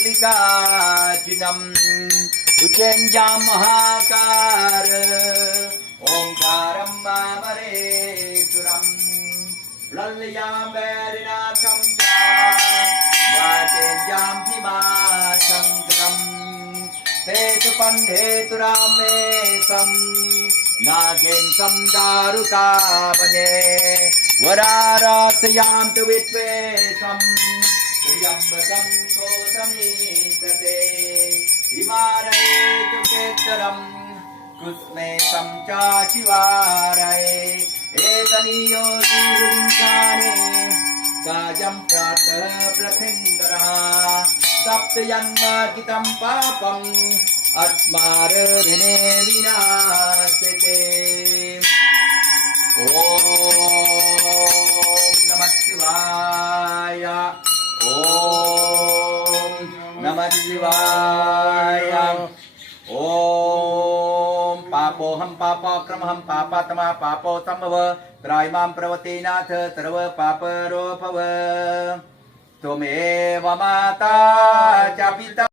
मल्लिकार्जुनम् उच्चैन्यां महाकार ओंकारं मामरेश्वरम् लल्ल्यां वैरिनाथं याचेन्यां भीमाशङ्करम् हेतुपन्धेतुरामेशम् नागेन्द्रं दारुकावने वरारासयां तु विद्वेषम् त्र्यम्बकं गौतमीतते विमारयेतु केतरम् कुस्मेशं च शिवारये एतनीयोतिरुंसाने कायं प्रातः प्रथिन्दरा सप्तजन्मकृतं पापम् अस्मारधिने विनाशते ॐ नमः शिवाय ॐ नमः शिवाय ॐ पापोऽहं पापाक्रमहं पापात्मा पापो संभव त्रायमां प्रवते नाथ सर्व पापरो भव त्वमेव माता च पिता